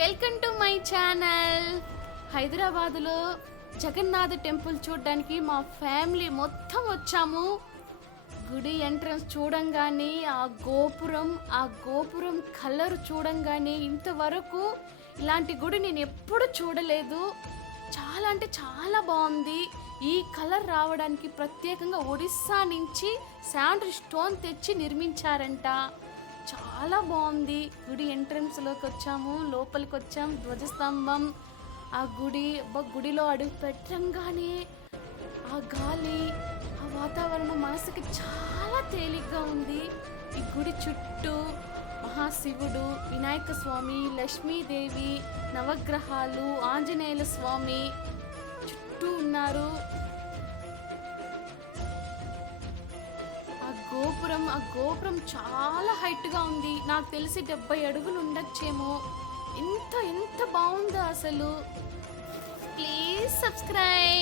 Welcome to my channel. హైదరాబాదులో Jagannath temple చూడడానికి మా ఫ్యామిలీ మొత్తం వచ్చాము. గుడి ఎంట్రన్స్ చూడంగానే ఆ గోపురం కలర్ చూడంగానే ఇంతవరకు ఇలాంటి గుడి నేను ఎప్పుడు చూడలేదు. చాలా అంటే చాలా బాగుంది. ఈ కలర్ రావడానికి ప్రత్యేకంగా ఒడిస్సా నుంచి శాండ్ స్టోన్ తెచ్చి నిర్మించారంట. చాలా బాగుంది. గుడి ఎంట్రన్స్లోకి వచ్చాము, లోపలికి వచ్చాం. ధ్వజస్తంభం, ఆ గుడిలో అడుగు పెట్టంగానే ఆ గాలి, ఆ వాతావరణం మనసుకి చాలా తేలిగ్గా ఉంది. ఈ గుడి చుట్టూ మహాశివుడు, వినాయక స్వామి, లక్ష్మీదేవి, నవగ్రహాలు, ఆంజనేయుల స్వామి చుట్టూ ఉన్నారు. ఆ గోపురం చాలా హైట్గా ఉంది. నాకు తెలిసి 70 అడుగులు ఉండొచ్చేమో. ఎంత బాగుందో అసలు. Please subscribe.